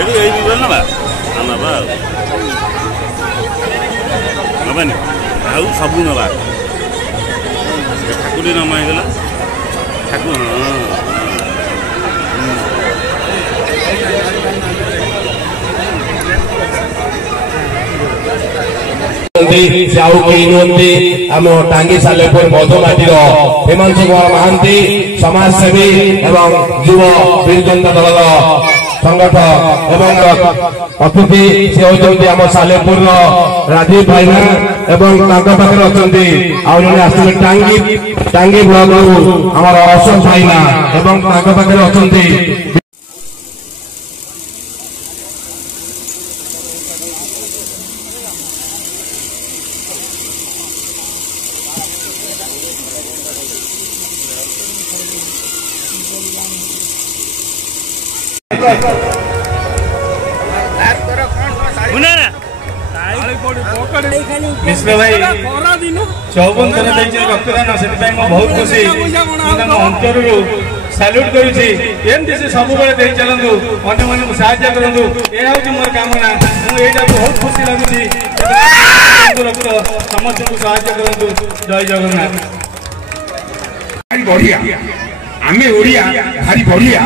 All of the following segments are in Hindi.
ଏଠୁ ଏଇ ବିବର ନେବା ନେବା ନେବାନି ଆଉ ସବୁ ନେବା ଠାକୁରୀ ନାମ ହେଇଗଲା ଠାକୁର आम टांगी सालेपुर मधुमाटीर हिमांशु कुमार महांती समाजसेवी एवं युव बीरजंता दल संगठक एवं अतिथि से होती आम सालेपुर राजीव भाईना एवं पाखे अच्छा टांगी टांगी ब्लॉक आम अशोक भाईना एवं पाखे अच्छा मिश्र भाई 54 थर रक्तदान से बहुत खुशी अंतर साल्यूट करुँच से सब बड़े चलतु अन्य मन साहय करूँ यह मोर कामना मुझे बहुत खुशी लगुच रक्त समस्त को साहय करूँ जय जगन्नाथ बढ़िया आमे ओडिया भारी बढ़िया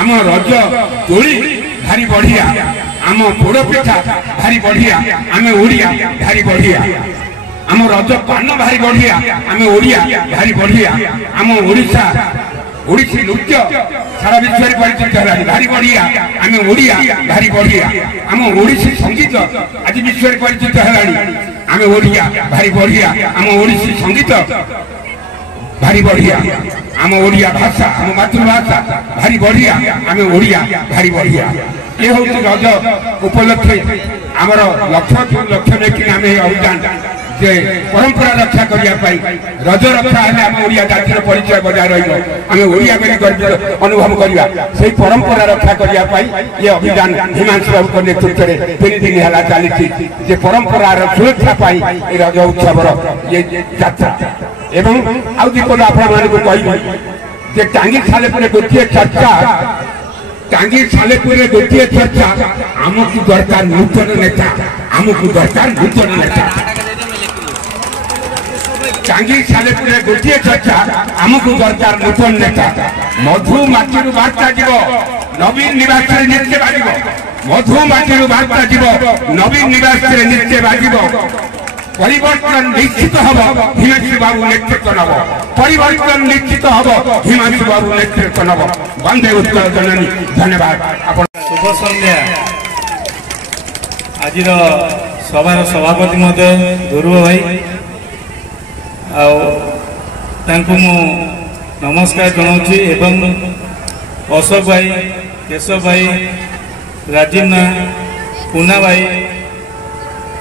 आम रज दोली भारी बढ़िया आम पोड़ पिठा भारी बढ़िया आमे ओडिया भारी बढ़िया आम रज पान भारी बढ़िया आमे ओडिया भारी बढ़िया आम ओडिशा ओडिसी नृत्य सारा विश्व में परिचित है भारी बढ़िया आमे ओडिया भारी बढ़िया आम ओडिसी संगीत आज विश्व में परिचित है आमे ओडिया भारी बढ़िया आम ओडिसी संगीत भारी बढ़िया आम ओडिया भाषा आम मातृभाषा भारी बढ़िया आम ओडिया भारी बढ़िया ये हूँ रज उपलक्षे आमर लक्ष्य लक्ष्य लेकिन आम अभियान जे परंपरा रक्षा करने रज रक्षा है आम ओडिया जातिर परिचय बजाय रही ओडिया बोली गर्वित अनुभव करवा से परंपरा रक्षा करने ये अभियान हिमांशु बाबू नेतृत्व में 3 दिन है चली परंपरार सुरक्षा रज उत्सव ये यात्रा एवं आउ दीपद आप टांगी सालेपुर गोटे चर्चा टांगी सालेपुर गोटे चर्चा आमको दरकार नूतन नेता आमको दरकार नूतन नेता टांगी सालेपुर गोटे चर्चा आमको दरकार नूतन नेता मधुमाटी बार्ता जीव नवीन निवास नृत्य बाजिब मधुमाटी बार्ता जीव नवीन निवास नृत्य बाजिब परिवर्तन निश्चित हम हिमांशु बाबू नेतृत्व नब परिवर्तन निश्चित हम हिमांशु बाबू नेतृत्व नब वंदे उत्कल जननी धन्यवाद। शुभ संध्या आज सभार सभापति महोदय ध्रुव भाई मु नमस्कार जनाऊँगी एवं अशोक भाई केशव भाई राजीव ना पूना भाई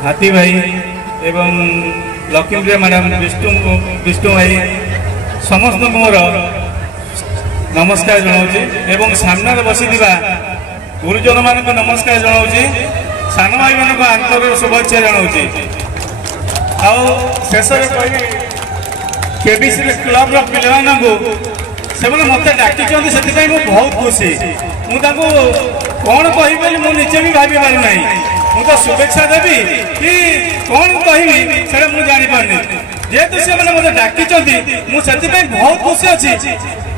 हाथी भाई एवं लक्ष्मीप्रिया मैडम विष्णु भाई समस्त मोर नमस्कार जनाऊँगी एवं सामने बसी गुरुजन मान नमस्कार जनाऊँगी सान भाई मान आंतर शुभेच्छा जनाऊँगी शेष केबीसी क्लब पिला से मत डाकी से बहुत खुशी मुझे कौन कह मुझे भी भाभी पार मुझे शुभेच्छा देवी कि कौन कहबी से मुझे जापारे जेहेतु से मैंने मत डाकी मुझे बहुत खुशी अच्छी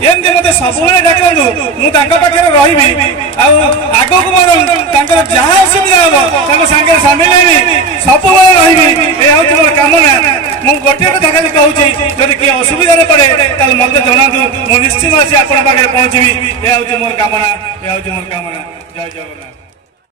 एमती मत सब डाकतु मुझे रही आग को मोर जहाँ असुविधा हम सागर सामिल है सब रही यह मोर कामना मुझे गोटे कथा खाली कहूँ जब किए असुविधा पड़े तेल मत जनातु मुझे निश्चित आसी आप पहुँची यह मोर कामना यह मोर कामना जय जगन्नाथ।